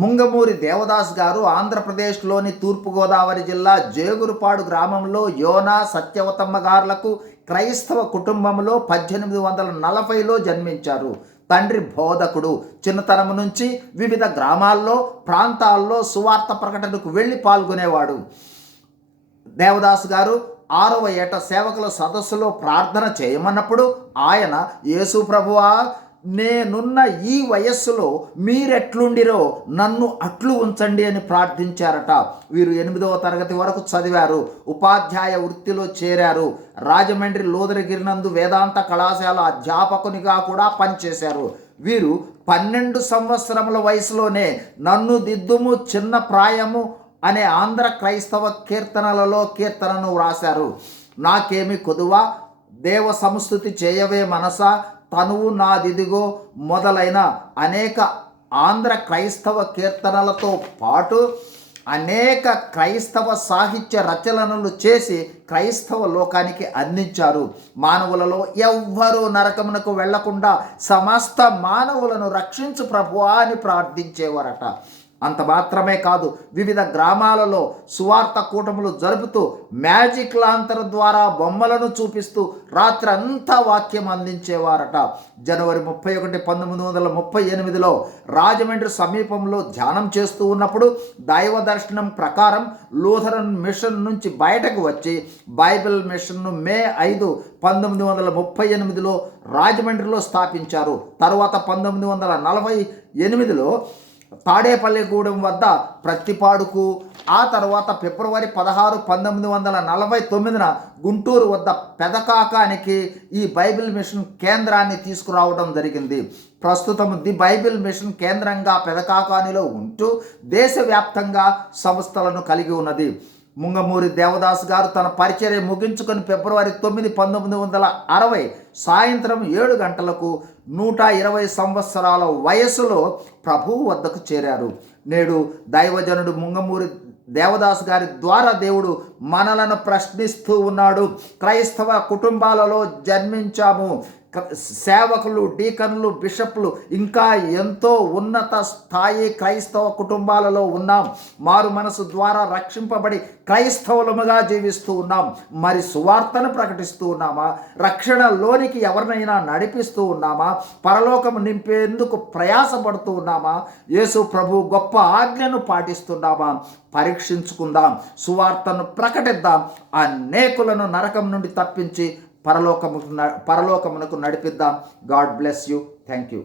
ముంగమూరి దేవదాస్ గారు ఆంధ్రప్రదేశ్లోని తూర్పుగోదావరి జిల్లా జేగురుపాడు గ్రామంలో యోనా సత్యవతమ్మ గారులకు క్రైస్తవ కుటుంబంలో పద్దెనిమిది వందల నలభైలో జన్మించారు. తండ్రి బోధకుడు. చిన్నతనం నుంచి వివిధ గ్రామాల్లో ప్రాంతాల్లో సువార్త ప్రకటనకు వెళ్ళి పాల్గొనేవాడు. దేవదాస్ గారు ఆరవ ఏట సేవకుల సదస్సులో ప్రార్థన చేయమన్నప్పుడు ఆయన యేసు ప్రభువా నేనున్న ఈ వయస్సులో మీరెట్లుండిరో నన్ను అట్లు ఉంచండి అని ప్రార్థించారట. వీరు ఎనిమిదవ తరగతి వరకు చదివారు. ఉపాధ్యాయ వృత్తిలో చేరారు. రాజమండ్రి లోదరగిరినందు వేదాంత కళాశాల అధ్యాపకునిగా కూడా పనిచేశారు. వీరు పన్నెండు సంవత్సరముల వయసులోనే నన్ను దిద్దుము చిన్న ప్రాయము అనే ఆంధ్ర క్రైస్తవ కీర్తనలలో కీర్తనను వ్రాశారు. నాకేమి కొదువా? దేవ సంస్థుతి చేయవే మనసా? తనువు నాదిదిగో మొదలైన అనేక ఆంధ్ర క్రైస్తవ కీర్తనలతో పాటు అనేక క్రైస్తవ సాహిత్య రచనలు చేసి క్రైస్తవ లోకానికి అందించారు. మానవులలో ఎవ్వరూ నరకమునకు వెళ్ళకుండా సమస్త మానవులను రక్షించు ప్రభువా అని ప్రార్థించేవారట. అంత మాత్రమే కాదు వివిధ గ్రామాలలో సువార్త కూటములు జరుపుతూ మ్యాజిక్ లాంతర్ ద్వారా బొమ్మలను చూపిస్తూ రాత్రి అంతా వాక్యం అందించేవారట. జనవరి ముప్పై ఒకటి పంతొమ్మిది వందల ముప్పై ఎనిమిదిలో రాజమండ్రి సమీపంలో ధ్యానం చేస్తూ ఉన్నప్పుడు దైవ దర్శనం ప్రకారం లూథరన్ మిషన్ నుంచి బయటకు వచ్చి బైబిల్ మిషన్ను మే ఐదు పంతొమ్మిది వందల ముప్పై ఎనిమిదిలో రాజమండ్రిలో స్థాపించారు. తరువాత పంతొమ్మిది వందల నలభై ఎనిమిదిలో తాడేపల్లిగూడెం వద్ద ప్రత్తిపాడుకు ఆ తర్వాత ఫిబ్రవరి పదహారు పంతొమ్మిది వందల నలభై తొమ్మిదిన గుంటూరు వద్ద పెదకాకానికి ఈ బైబిల్ మిషన్ కేంద్రాన్ని తీసుకురావడం జరిగింది. ప్రస్తుతం ది బైబిల్ మిషన్ కేంద్రంగా పెదకాకానిలో ఉంటూ దేశవ్యాప్తంగా సంస్థలను కలిగి ఉన్నది. ముంగమూరి దేవదాస్ గారు తన పరిచర్య ముగించుకొని ఫిబ్రవరి తొమ్మిది పంతొమ్మిది వందల అరవై సాయంత్రం ఏడు గంటలకు నూట ఇరవై సంవత్సరాల వయస్సులో ప్రభువు వద్దకు చేరారు. నేడు దైవజనుడు ముంగమూరి దేవదాస్ గారి ద్వారా దేవుడు మనలను ప్రశ్నిస్తూ ఉన్నాడు. క్రైస్తవ కుటుంబాలలో జన్మించాము. సేవకులు డీకన్లు బిషప్లు ఇంకా ఎంతో ఉన్నత స్థాయి క్రైస్తవ కుటుంబాలలో ఉన్నాం. మారు మనసు ద్వారా రక్షింపబడి క్రైస్తవులముగా జీవిస్తూ ఉన్నాం. మరి సువార్తను ప్రకటిస్తూ ఉన్నామా? రక్షణలోనికి ఎవరినైనా నడిపిస్తూ ఉన్నామా? పరలోకము నింపేందుకు ప్రయాసపడుతూ ఉన్నామా? యేసు ప్రభు గొప్ప ఆజ్ఞను పాటిస్తున్నామా? పరీక్షించుకుందాం. సువార్తను ప్రకటిద్దాం. అనేకులను నరకం నుండి తప్పించి పరలోకము పరలోకమునకు నడిపిద్దాం. God bless you. Thank you